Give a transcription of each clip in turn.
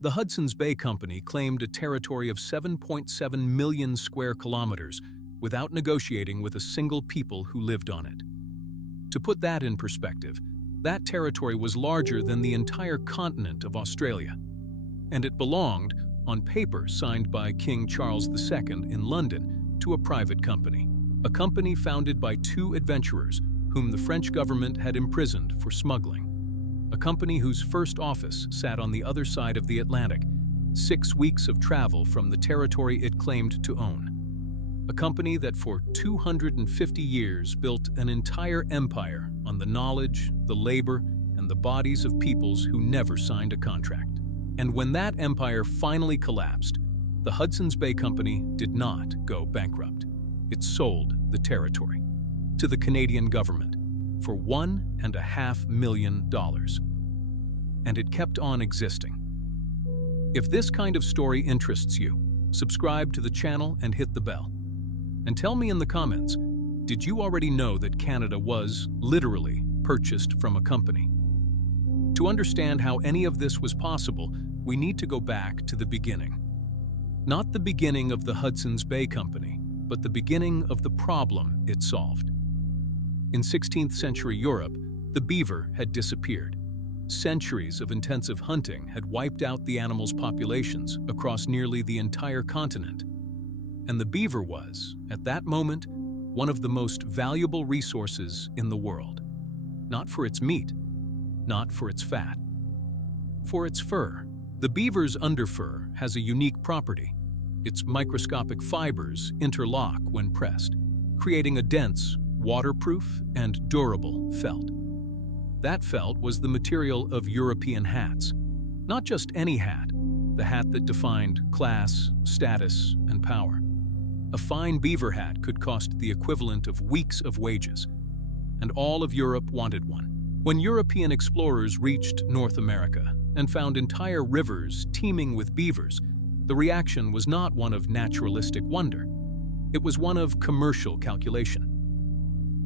The Hudson's Bay Company claimed a territory of 7.7 million square kilometers without negotiating with a single people who lived on it. To put that in perspective, that territory was larger than the entire continent of Australia, and it belonged, on paper signed by King Charles II in London, to a private company, a company founded by two adventurers whom the French government had imprisoned for smuggling, a company whose first office sat on the other side of the Atlantic, 6 weeks of travel from the territory it claimed to own, a company that for 250 years built an entire empire on the knowledge, the labor, and the bodies of peoples who never signed a contract. And when that empire finally collapsed, the Hudson's Bay Company did not go bankrupt. It sold the territory to the Canadian government for $1.5 million. And it kept on existing. If this kind of story interests you, subscribe to the channel and hit the bell. And tell me in the comments, did you already know that Canada was, literally, purchased from a company? To understand how any of this was possible, we need to go back to the beginning. Not the beginning of the Hudson's Bay Company, but the beginning of the problem it solved. In 16th century Europe, the beaver had disappeared. Centuries of intensive hunting had wiped out the animal's populations across nearly the entire continent. And the beaver was, at that moment, one of the most valuable resources in the world. Not for its meat, not for its fat. For its fur. The beaver's underfur has a unique property. Its microscopic fibers interlock when pressed, creating a dense, waterproof, and durable felt. That felt was the material of European hats. Not just any hat, the hat that defined class, status, and power. A fine beaver hat could cost the equivalent of weeks of wages, and all of Europe wanted one. When European explorers reached North America and found entire rivers teeming with beavers, the reaction was not one of naturalistic wonder. It was one of commercial calculation.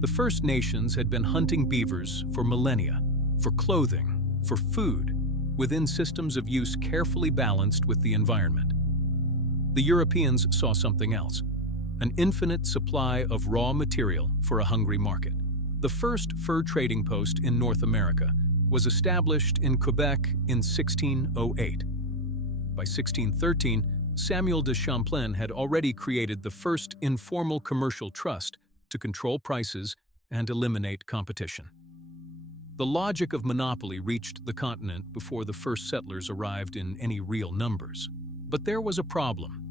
The First Nations had been hunting beavers for millennia, for clothing, for food, within systems of use carefully balanced with the environment. The Europeans saw something else, an infinite supply of raw material for a hungry market. The first fur trading post in North America was established in Quebec in 1608. By 1613, Samuel de Champlain had already created the first informal commercial trust to control prices and eliminate competition. The logic of monopoly reached the continent before the first settlers arrived in any real numbers. But there was a problem.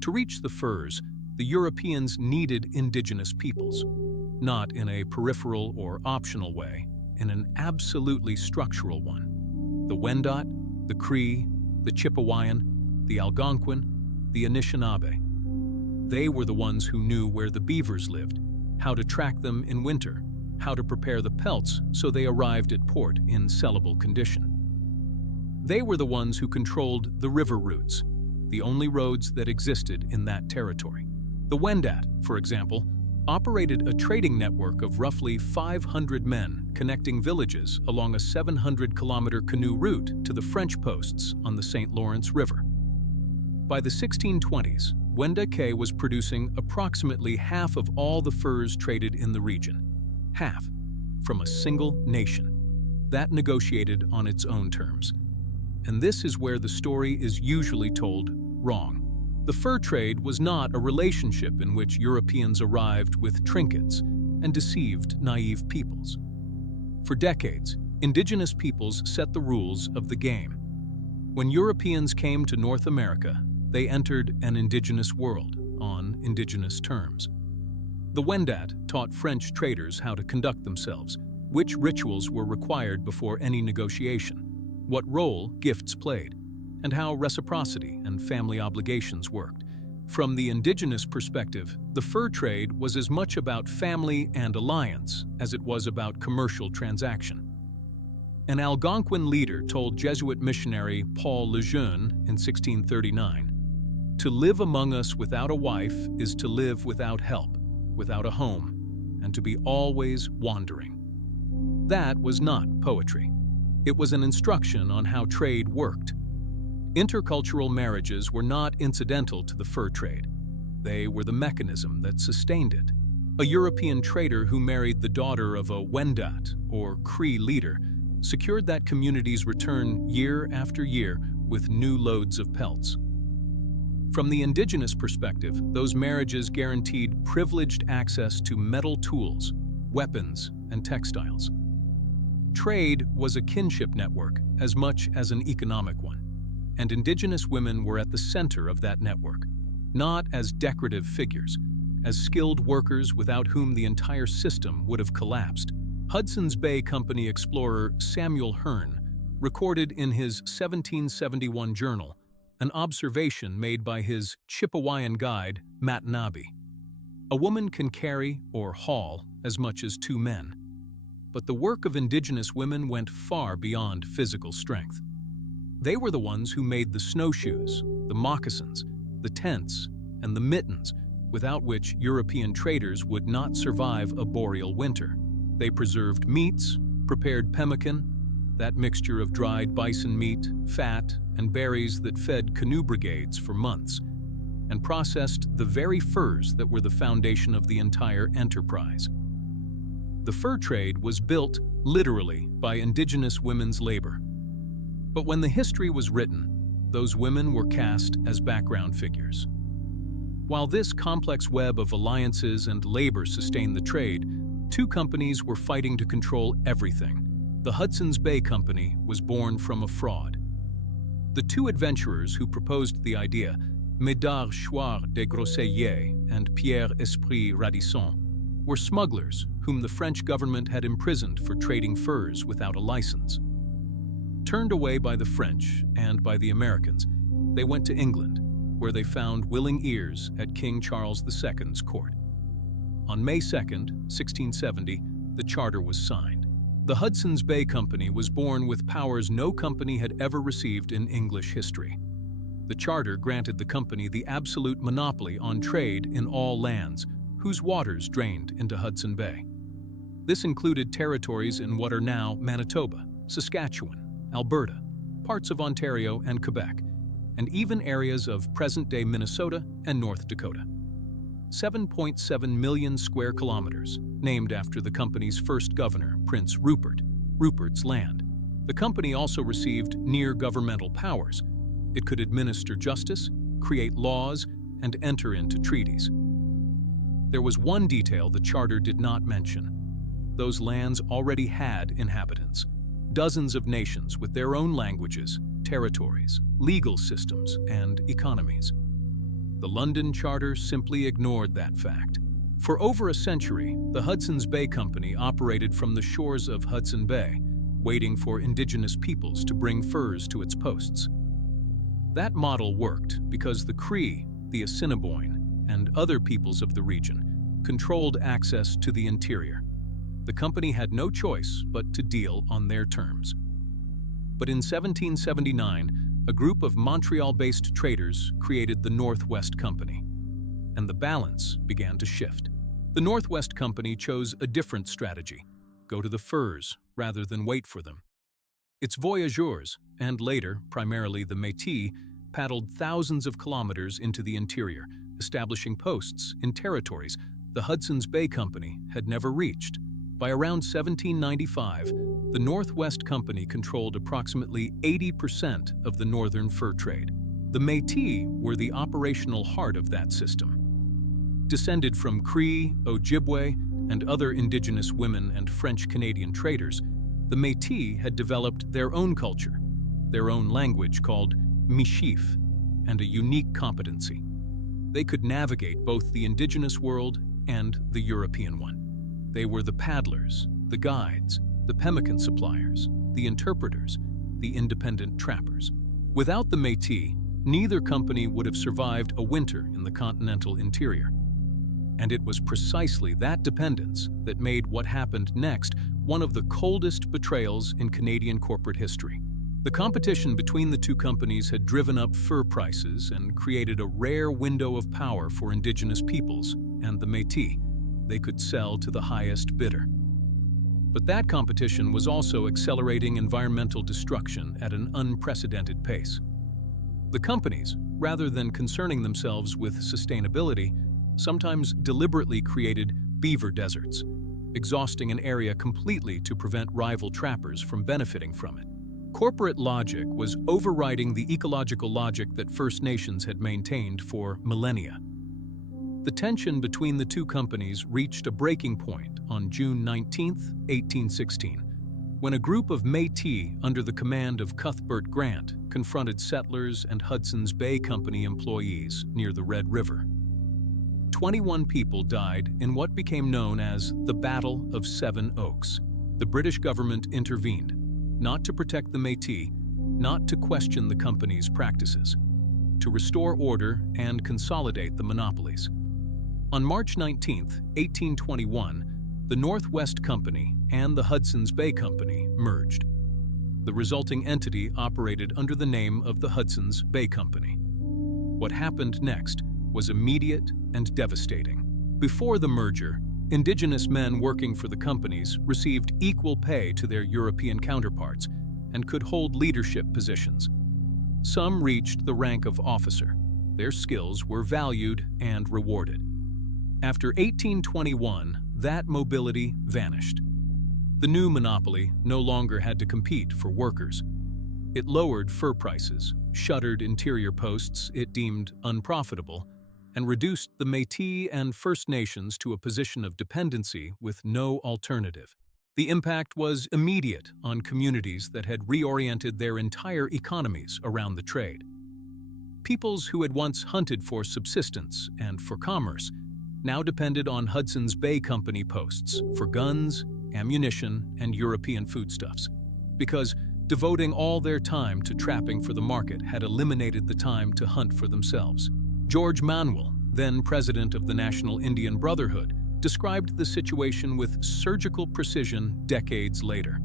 To reach the furs, the Europeans needed indigenous peoples, not in a peripheral or optional way, in an absolutely structural one. The Wendat, the Cree, the Chipewyan, the Algonquin, the Anishinaabe. They were the ones who knew where the beavers lived, how to track them in winter, how to prepare the pelts so they arrived at port in sellable condition. They were the ones who controlled the river routes, the only roads that existed in that territory. The Wendat, for example, operated a trading network of roughly 500 men connecting villages along a 700-kilometer canoe route to the French posts on the St. Lawrence River. By the 1620s, Wendat was producing approximately half of all the furs traded in the region. Half, from a single nation, that negotiated on its own terms. And this is where the story is usually told wrong. The fur trade was not a relationship in which Europeans arrived with trinkets and deceived naive peoples. For decades, indigenous peoples set the rules of the game. When Europeans came to North America, they entered an indigenous world on indigenous terms. The Wendat taught French traders how to conduct themselves, which rituals were required before any negotiation, what role gifts played, and how reciprocity and family obligations worked. From the indigenous perspective, the fur trade was as much about family and alliance as it was about commercial transaction. An Algonquin leader told Jesuit missionary Paul Lejeune in 1639, "To live among us without a wife is to live without help, without a home, and to be always wandering." That was not poetry. It was an instruction on how trade worked. Intercultural marriages were not incidental to the fur trade. They were the mechanism that sustained it. A European trader who married the daughter of a Wendat, or Cree leader, secured that community's return year after year with new loads of pelts. From the indigenous perspective, those marriages guaranteed privileged access to metal tools, weapons, and textiles. Trade was a kinship network as much as an economic one, and indigenous women were at the center of that network, not as decorative figures, as skilled workers without whom the entire system would have collapsed. Hudson's Bay Company explorer Samuel Hearne recorded in his 1771 journal an observation made by his Chipewyan guide, Matanabe. A woman can carry or haul as much as two men. But the work of indigenous women went far beyond physical strength. They were the ones who made the snowshoes, the moccasins, the tents, and the mittens, without which European traders would not survive a boreal winter. They preserved meats, prepared pemmican, that mixture of dried bison meat, fat, and berries that fed canoe brigades for months, and processed the very furs that were the foundation of the entire enterprise. The fur trade was built, literally, by indigenous women's labor. But when the history was written, those women were cast as background figures. While this complex web of alliances and labor sustained the trade, two companies were fighting to control everything. The Hudson's Bay Company was born from a fraud. The two adventurers who proposed the idea, Médard Chouard de Groseilliers and Pierre Esprit Radisson, were smugglers whom the French government had imprisoned for trading furs without a license. Turned away by the French and by the Americans, they went to England, where they found willing ears at King Charles II's court. On May 2, 1670, the charter was signed. The Hudson's Bay Company was born with powers no company had ever received in English history. The charter granted the company the absolute monopoly on trade in all lands whose waters drained into Hudson Bay. This included territories in what are now Manitoba, Saskatchewan, Alberta, parts of Ontario and Quebec, and even areas of present-day Minnesota and North Dakota. 7.7 million square kilometers, named after the company's first governor, Prince Rupert, Rupert's Land. The company also received near-governmental powers. It could administer justice, create laws, and enter into treaties. There was one detail the charter did not mention. Those lands already had inhabitants, dozens of nations with their own languages, territories, legal systems, and economies. The London Charter simply ignored that fact. For over a century, the Hudson's Bay Company operated from the shores of Hudson Bay, waiting for indigenous peoples to bring furs to its posts. That model worked because the Cree, the Assiniboine, and other peoples of the region controlled access to the interior. The company had no choice but to deal on their terms. But in 1779, a group of Montreal-based traders created the Northwest Company, and the balance began to shift. The Northwest Company chose a different strategy: go to the furs rather than wait for them. Its voyageurs, and later primarily the Métis, paddled thousands of kilometers into the interior, establishing posts in territories the Hudson's Bay Company had never reached. By around 1795, the Northwest Company controlled approximately 80% of the northern fur trade. The Métis were the operational heart of that system. Descended from Cree, Ojibwe, and other indigenous women and French-Canadian traders, the Métis had developed their own culture, their own language called Michif, and a unique competency. They could navigate both the indigenous world and the European one. They were the paddlers, the guides, the pemmican suppliers, the interpreters, the independent trappers. Without the Métis, neither company would have survived a winter in the continental interior. And it was precisely that dependence that made what happened next one of the coldest betrayals in Canadian corporate history. The competition between the two companies had driven up fur prices and created a rare window of power for indigenous peoples and the Métis. They could sell to the highest bidder. But that competition was also accelerating environmental destruction at an unprecedented pace. The companies, rather than concerning themselves with sustainability, sometimes deliberately created beaver deserts, exhausting an area completely to prevent rival trappers from benefiting from it. Corporate logic was overriding the ecological logic that First Nations had maintained for millennia. The tension between the two companies reached a breaking point on June 19, 1816, when a group of Métis under the command of Cuthbert Grant confronted settlers and Hudson's Bay Company employees near the Red River. 21 people died in what became known as the Battle of Seven Oaks. The British government intervened, not to protect the Métis, not to question the company's practices, to restore order and consolidate the monopolies. On March 19, 1821, the Northwest Company and the Hudson's Bay Company merged. The resulting entity operated under the name of the Hudson's Bay Company. What happened next was immediate and devastating. Before the merger, Indigenous men working for the companies received equal pay to their European counterparts and could hold leadership positions. Some reached the rank of officer. Their skills were valued and rewarded. After 1821, that mobility vanished. The new monopoly no longer had to compete for workers. It lowered fur prices, shuttered interior posts it deemed unprofitable, and reduced the Métis and First Nations to a position of dependency with no alternative. The impact was immediate on communities that had reoriented their entire economies around the trade. Peoples who had once hunted for subsistence and for commerce now depended on Hudson's Bay Company posts for guns, ammunition, and European foodstuffs, because devoting all their time to trapping for the market had eliminated the time to hunt for themselves. George Manuel, then president of the National Indian Brotherhood, described the situation with surgical precision decades later.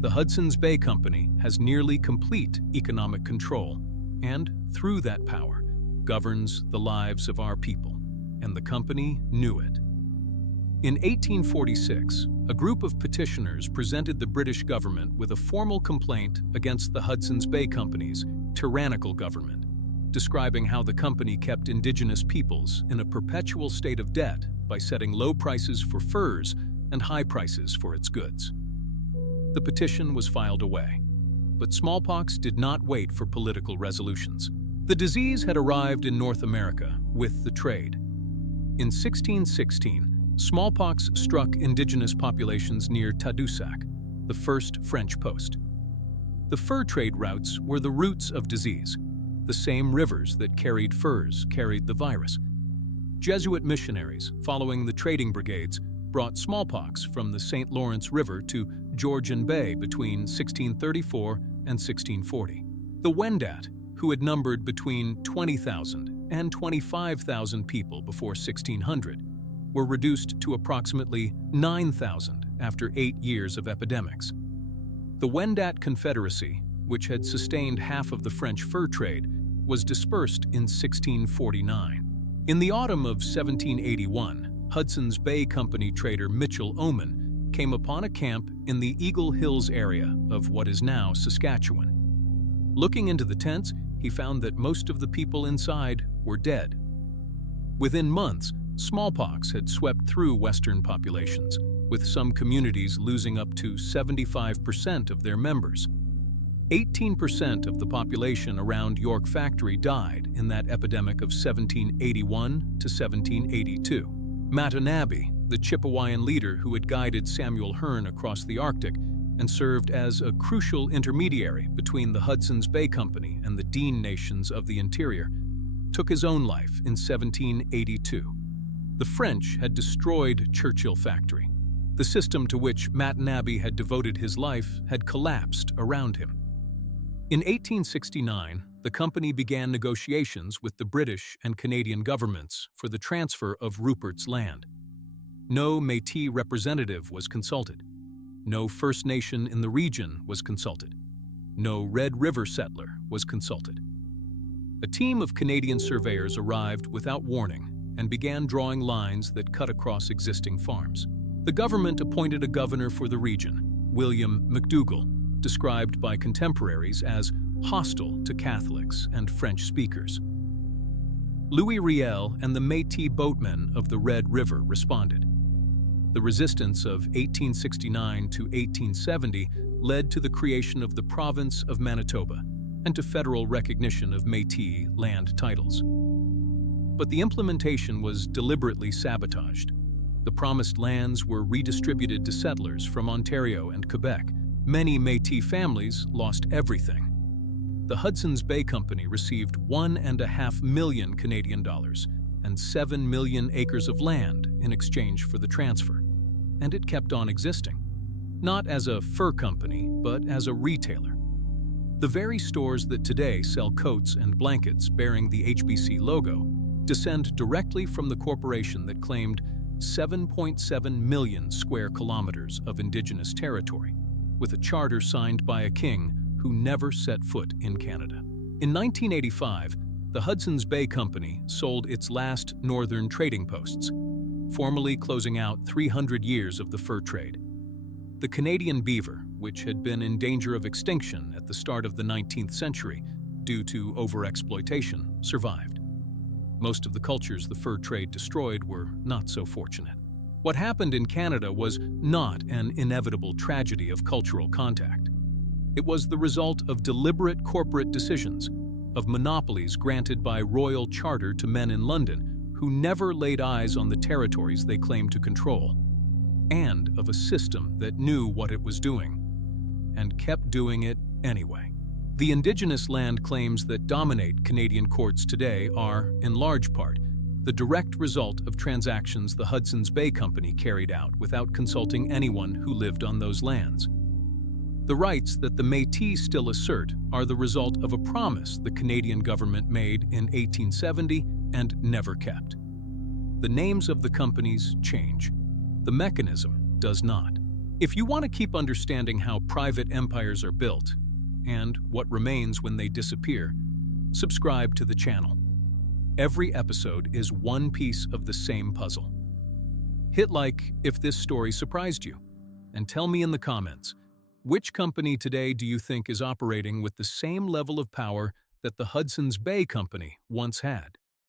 The Hudson's Bay Company has nearly complete economic control and, through that power, governs the lives of our people, and the company knew it. In 1846, a group of petitioners presented the British government with a formal complaint against the Hudson's Bay Company's tyrannical government, describing how the company kept Indigenous peoples in a perpetual state of debt by setting low prices for furs and high prices for its goods. The petition was filed away, but smallpox did not wait for political resolutions. The disease had arrived in North America with the trade. In 1616, smallpox struck Indigenous populations near Tadoussac, the first French post. The fur trade routes were the roots of disease. The same rivers that carried furs carried the virus. Jesuit missionaries, following the trading brigades, brought smallpox from the St. Lawrence River to Georgian Bay between 1634 and 1640. The Wendat, who had numbered between 20,000 and 25,000 people before 1600, were reduced to approximately 9,000 after 8 years of epidemics. The Wendat Confederacy, which had sustained half of the French fur trade, was dispersed in 1649. In the autumn of 1781, Hudson's Bay Company trader Mitchell Oman came upon a camp in the Eagle Hills area of what is now Saskatchewan. Looking into the tents, he found that most of the people inside were dead. Within months, smallpox had swept through Western populations, with some communities losing up to 75% of their members. 18% of the population around York Factory died in that epidemic of 1781 to 1782. Matanabi, the Chipewyan leader who had guided Samuel Hearne across the Arctic and served as a crucial intermediary between the Hudson's Bay Company and the Dean nations of the interior, took his own life in 1782. The French had destroyed Churchill Factory. The system to which Matanabi had devoted his life had collapsed around him. In 1869, the company began negotiations with the British and Canadian governments for the transfer of Rupert's land. No Métis representative was consulted. No First Nation in the region was consulted. No Red River settler was consulted. A team of Canadian surveyors arrived without warning and began drawing lines that cut across existing farms. The government appointed a governor for the region, William McDougall, described by contemporaries as hostile to Catholics and French speakers. Louis Riel and the Métis boatmen of the Red River responded. The resistance of 1869 to 1870 led to the creation of the province of Manitoba and to federal recognition of Métis land titles. But the implementation was deliberately sabotaged. The promised lands were redistributed to settlers from Ontario and Quebec. Many Métis families lost everything. The Hudson's Bay Company received $1.5 million Canadian dollars and 7 million acres of land in exchange for the transfer. And it kept on existing, not as a fur company, but as a retailer. The very stores that today sell coats and blankets bearing the HBC logo descend directly from the corporation that claimed 7.7 million square kilometers of Indigenous territory, with a charter signed by a king who never set foot in Canada. In 1985, the Hudson's Bay Company sold its last northern trading posts, formally closing out 300 years of the fur trade. The Canadian beaver, which had been in danger of extinction at the start of the 19th century due to overexploitation, survived. Most of the cultures the fur trade destroyed were not so fortunate. What happened in Canada was not an inevitable tragedy of cultural contact. It was the result of deliberate corporate decisions, of monopolies granted by royal charter to men in London who never laid eyes on the territories they claimed to control, and of a system that knew what it was doing and kept doing it anyway. The Indigenous land claims that dominate Canadian courts today are, in large part, the direct result of transactions the Hudson's Bay Company carried out without consulting anyone who lived on those lands. The rights that the Métis still assert are the result of a promise the Canadian government made in 1870 and never kept. The names of the companies change. The mechanism does not. If you want to keep understanding how private empires are built and what remains when they disappear, subscribe to the channel. Every episode is one piece of the same puzzle. Hit like if this story surprised you, and tell me in the comments, which company today do you think is operating with the same level of power that the Hudson's Bay Company once had?